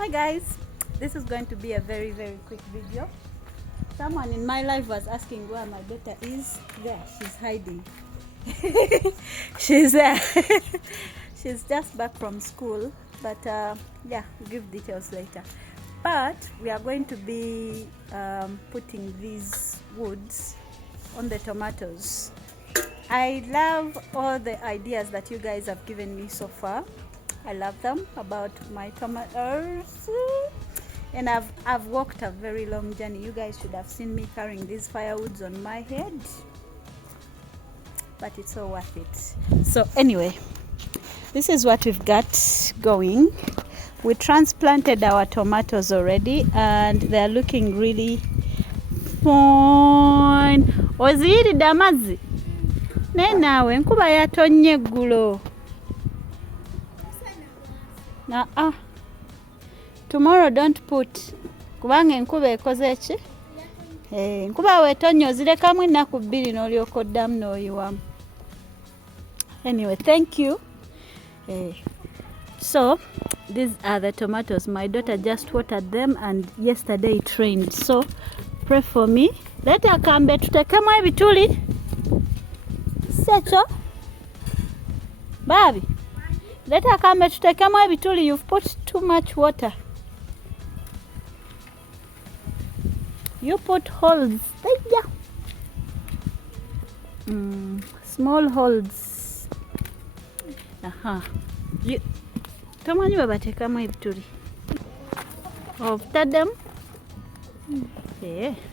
Hi guys, this is going to be a very quick video. Someone in my life was asking where my daughter is. There, she's hiding. She's there. She's just back from school, but yeah, give details later. But we are going to be putting these woods on the tomatoes. I love all the ideas that you guys have given me so far. I love them about my tomatoes, and I've walked a very long journey. You guys should have seen me carrying these firewoods on my head, but it's all worth it. So anyway, this is what we've got going. We transplanted our tomatoes already and they're looking really fine. Oziyiridde amazzi naye naawe enkuba yatonye eggulo. Tomorrow don't put kubanga enkuba ekoze ki? Enkuba wetonye ozirekamu ennaku bbiri n'olyoka oddamu n'oyiwamu. Anyway, thank you. So these are the tomatoes. My daughter just watered them and yesterday it rained. So pray for me. Leta akambe tutekemu ebituli. Secho. Baby. Leta akambe tutekemu ebituli. You've put too much water. You put holes. Small holes. You tomanyi bwe bateekamu ebituli obutaddemu.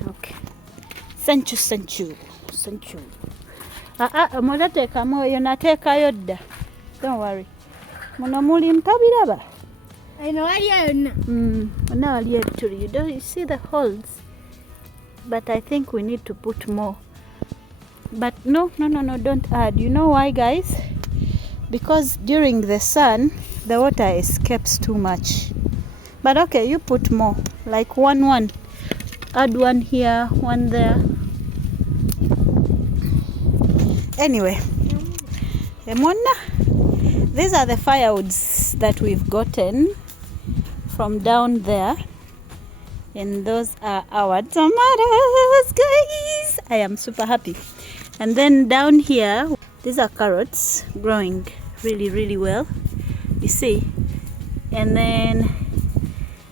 Okay. Thank you. Omulala teekamu eyo nateekayo dda. Don't worry. Muno muli ntabiraba. Now wali ebituli. You see the holes? But I think we need to put more. But no, don't add. You know why, guys? Because during the sun the water escapes too much. But okay, you put more, like one. Add one here, one there. Anyway, these are the firewoods that we've gotten from down there, and those are our tomatoes, guys. I am super happy. And then down here, these are carrots growing really well, you see. And then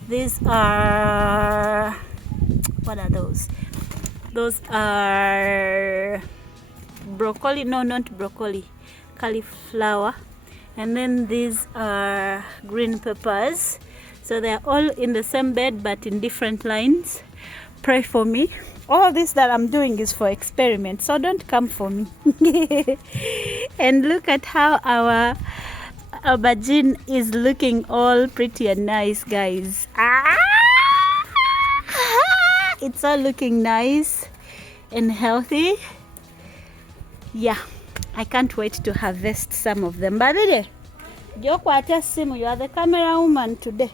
these are, what are those? Those are broccoli. No, not broccoli, cauliflower. And then these are green peppers. So they're all in the same bed but in different lines. Pray for me. All this that I'm doing is for experiment, so don't come for me. And look at how our aubergine is looking all pretty and nice, guys. It's all looking nice and healthy. Yeah, I can't wait to harvest some of them. Babide, you are the camera woman today.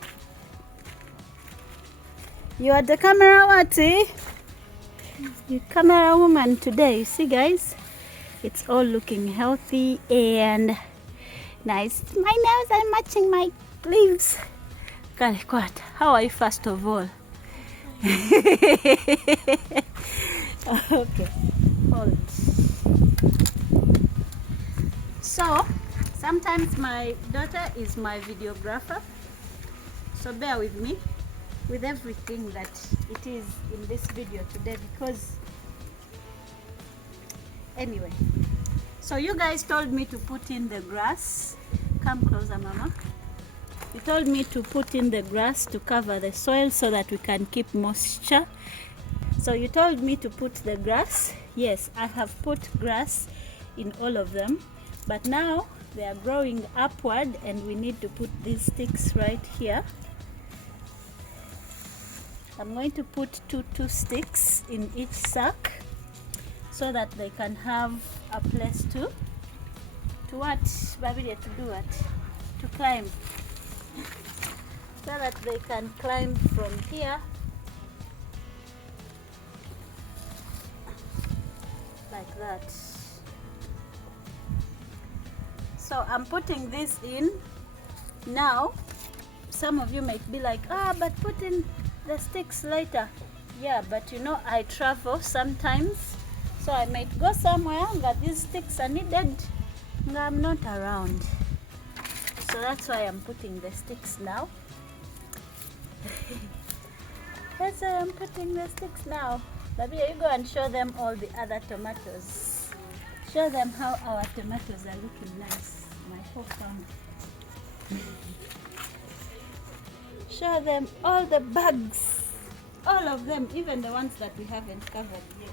You are the camera what? You camera woman today. You see, guys, it's all looking healthy and nice. My nails are matching my leaves. How are you, first of all? Okay, hold. So sometimes my daughter is my videographer, so bear with me with everything that it is in this video today, because anyway, so you guys told me to put in the grass. Come closer, mama. You told me to put in the grass to cover the soil so that we can keep moisture. So you told me to put the grass. Yes, I have put grass in all of them, but now they are growing upward and we need to put these sticks right here. I'm going to put two sticks in each sack so that they can have a place to what, Babide, to do what? To climb. So that they can climb from here like that. So I'm putting this in now some of you might be like, but put in the sticks later. Yeah, but you know, I travel sometimes, so I might go somewhere that these sticks are needed and I'm not around. So that's why I'm putting the sticks now. That's why I'm putting the sticks now. Baby, you go and show them all the other tomatoes. Show them how our tomatoes are looking nice. My whole farm. Show them all the bugs. All of them, even the ones that we haven't covered yet.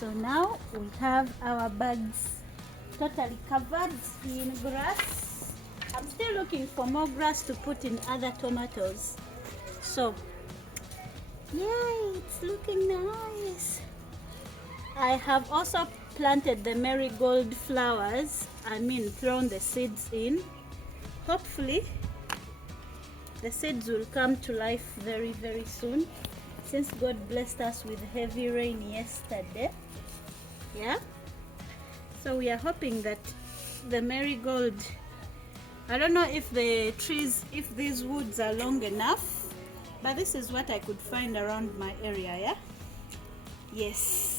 So now we have our bags totally covered in grass. I'm still looking for more grass to put in other tomatoes. So, yay, it's looking nice. I have also planted the marigold flowers. Thrown the seeds in. Hopefully, the seeds will come to life very, very soon, since God blessed us with heavy rain yesterday. Yeah, so we are hoping that the marigold, I don't know if the trees, if these woods are long enough, but this is what I could find around my area. Yeah, yes.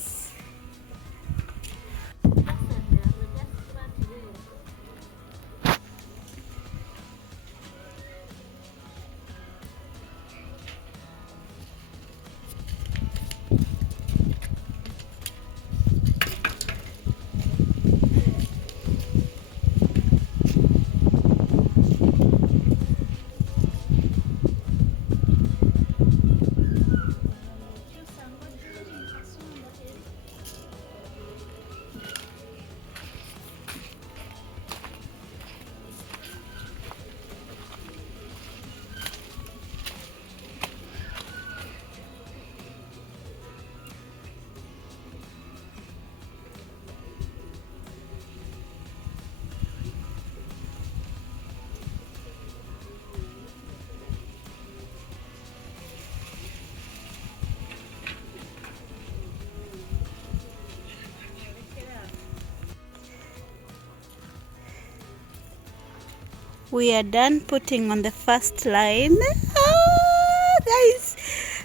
We are done putting on the first line. Guys,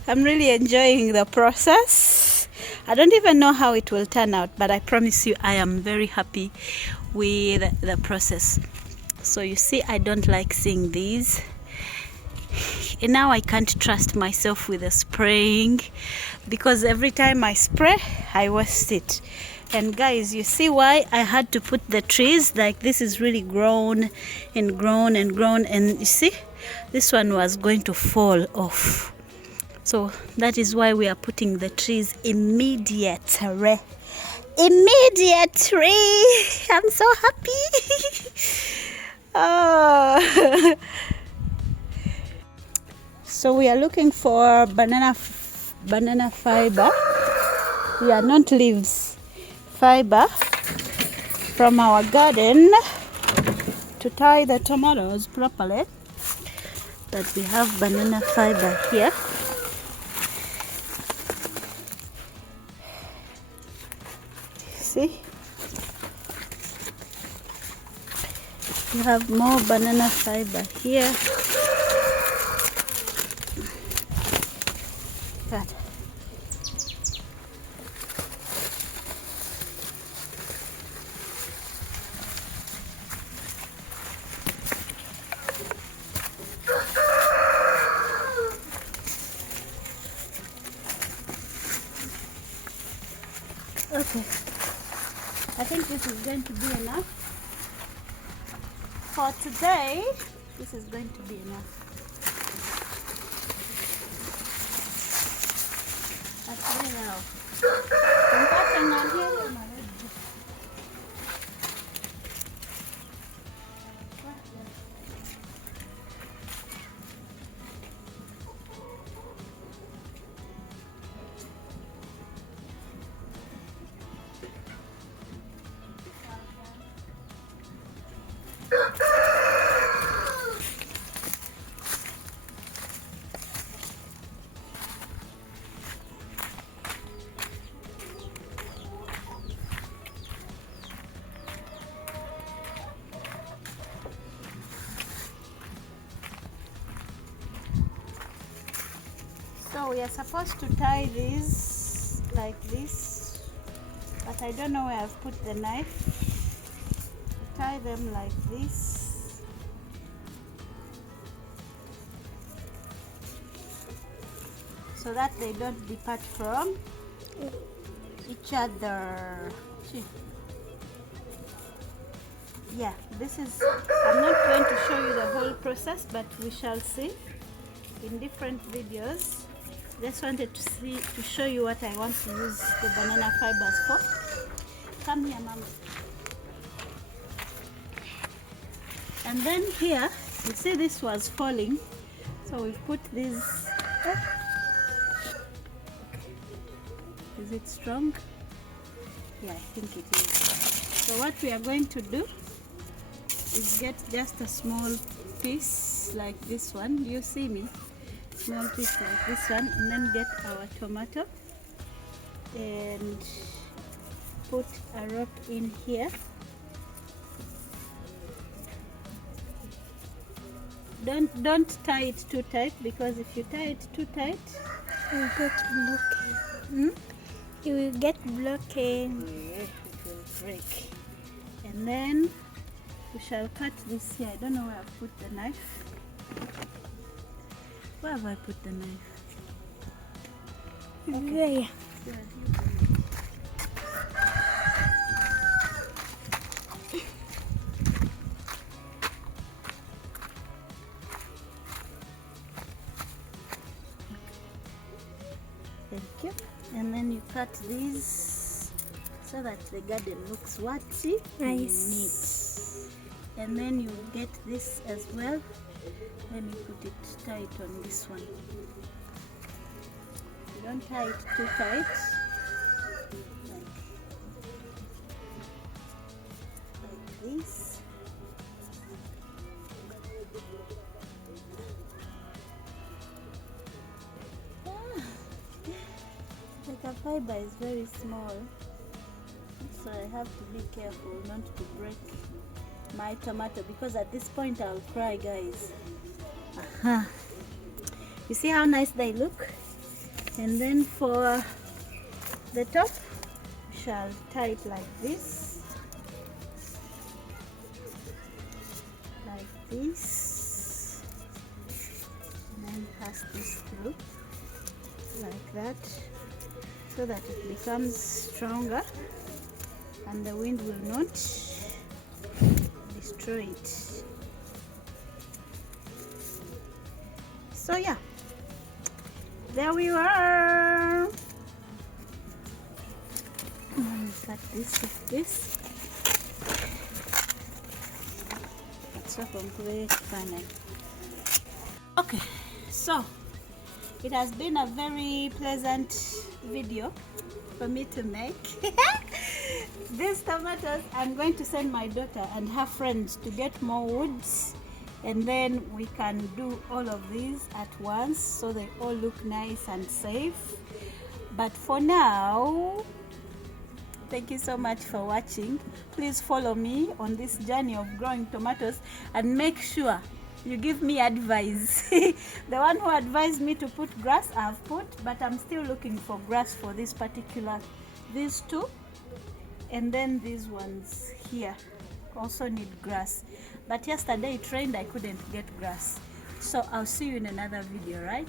I'm really enjoying the process. I don't even know how it will turn out, but I promise you I am very happy with the process. So you see, I don't like seeing these. And now I can't trust myself with the spraying, because every time I spray, I waste it. And guys, you see why I had to put the trees, like this is really grown and grown and grown, and you see this one was going to fall off. So that is why we are putting the trees immediately. I'm so happy. Oh. So we are looking for banana fiber. Yeah, not leaves. Fiber from our garden to tie the tomatoes properly. But we have banana fiber here. See? We have more banana fiber here. That. Okay, I think this is going to be enough for today. This is going to be enough. That's very well. we are supposed to tie these like this, but I don't know where I've put the knife. Tie them like this. So that they don't depart from each other. Yeah, this is, I'm not going to show you the whole process, but we shall see in different videos. Just wanted to show you what I want to use the banana fibers for. Come here, Mama. And then here, you see this was falling, so we put this. Is it strong? Yeah, I think it is. So what we are going to do is get just a small piece like this one. You see me? Small piece like this one, and then get our tomato and put a rope in here. Don't tie it too tight, because if you tie it too tight, it will get broken. It will get broken. Yeah, it will break. And then we shall cut this here. I don't know where I put the knife. Where have I put the knife? Okay. Thank you. And then you cut these so that the garden looks watty, Nice. neat. And then you get this as well. Then you put it tight on this one. You don't tie it too tight. Like this. The fiber is very small, so I have to be careful not to break my tomato, because at this point I'll cry, guys. You see how nice they look? And then for the top, we shall tie it like this, and then pass this through like that, so that it becomes stronger and the wind will not destroy it. So yeah, there we are. Cut this with this. It's so complete. Okay, so it has been a very pleasant video for me to make. These tomatoes, I'm going to send my daughter and her friends to get more woods, and then we can do all of these at once so they all look nice and safe. But for now, thank you so much for watching. Please follow me on this journey of growing tomatoes, and make sure you give me advice. The one who advised me to put grass, I've put, but I'm still looking for grass for this particular, these two, and then these ones here also need grass. But yesterday it rained, I couldn't get grass. So I'll see you in another video, right?